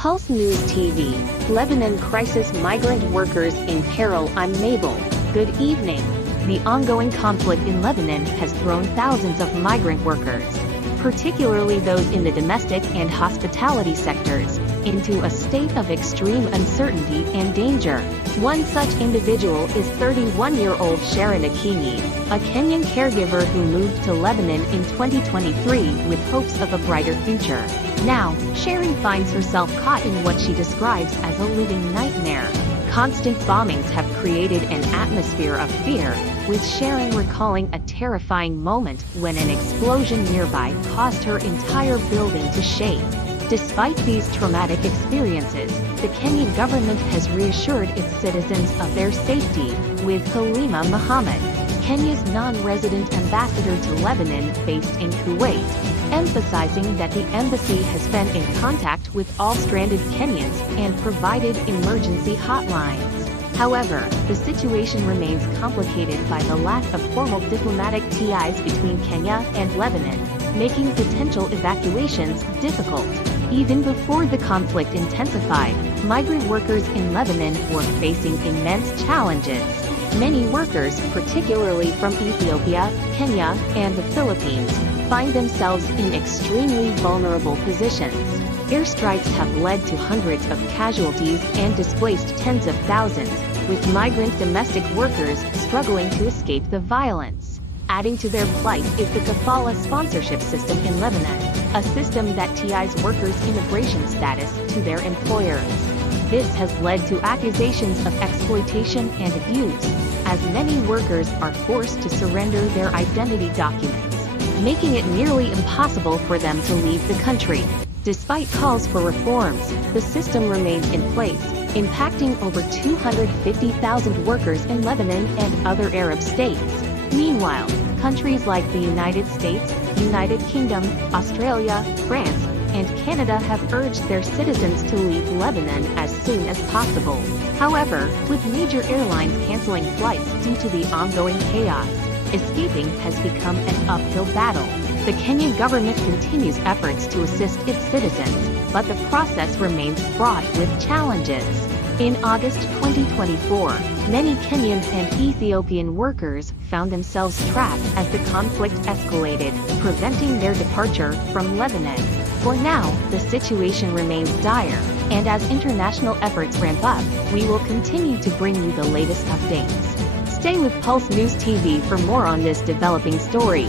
Pulse News TV, Lebanon crisis, migrant workers in peril. I'm Mabel. Good evening. The ongoing conflict in Lebanon has thrown thousands of migrant workers, particularly those in the domestic and hospitality sectors, into a state of extreme uncertainty and danger. One such individual is 31-year-old Sharon Akinyi, a Kenyan caregiver who moved to Lebanon in 2023 with hopes of a brighter future. Now, Sharon finds herself caught in what she describes as a living nightmare. Constant bombings have created an atmosphere of fear, with Sharon recalling a terrifying moment when an explosion nearby caused her entire building to shake. Despite these traumatic experiences, the Kenyan government has reassured its citizens of their safety, with Halima Mohammed, Kenya's non-resident ambassador to Lebanon based in Kuwait, emphasizing that the embassy has been in contact with all stranded Kenyans and provided emergency hotlines. However, the situation remains complicated by the lack of formal diplomatic ties between Kenya and Lebanon, making potential evacuations difficult. Even before the conflict intensified, migrant workers in Lebanon were facing immense challenges. Many workers, particularly from Ethiopia, Kenya, and the Philippines, find themselves in extremely vulnerable positions. Airstrikes have led to hundreds of casualties and displaced tens of thousands, with migrant domestic workers struggling to escape the violence. Adding to their plight is the kafala sponsorship system in Lebanon, a system that ties workers' immigration status to their employers. This has led to accusations of exploitation and abuse, as many workers are forced to surrender their identity documents, making it nearly impossible for them to leave the country. Despite calls for reforms, the system remains in place, impacting over 250,000 workers in Lebanon and other Arab states. Meanwhile, countries like the United States, United Kingdom, Australia, France, and Canada have urged their citizens to leave Lebanon as soon as possible. However, with major airlines canceling flights due to the ongoing chaos, escaping has become an uphill battle. The Kenyan government continues efforts to assist its citizens, but the process remains fraught with challenges. In August 2024, many Kenyan and Ethiopian workers found themselves trapped as the conflict escalated, preventing their departure from Lebanon. For now, the situation remains dire, and as international efforts ramp up, we will continue to bring you the latest updates. Stay with Pulse News TV for more on this developing story.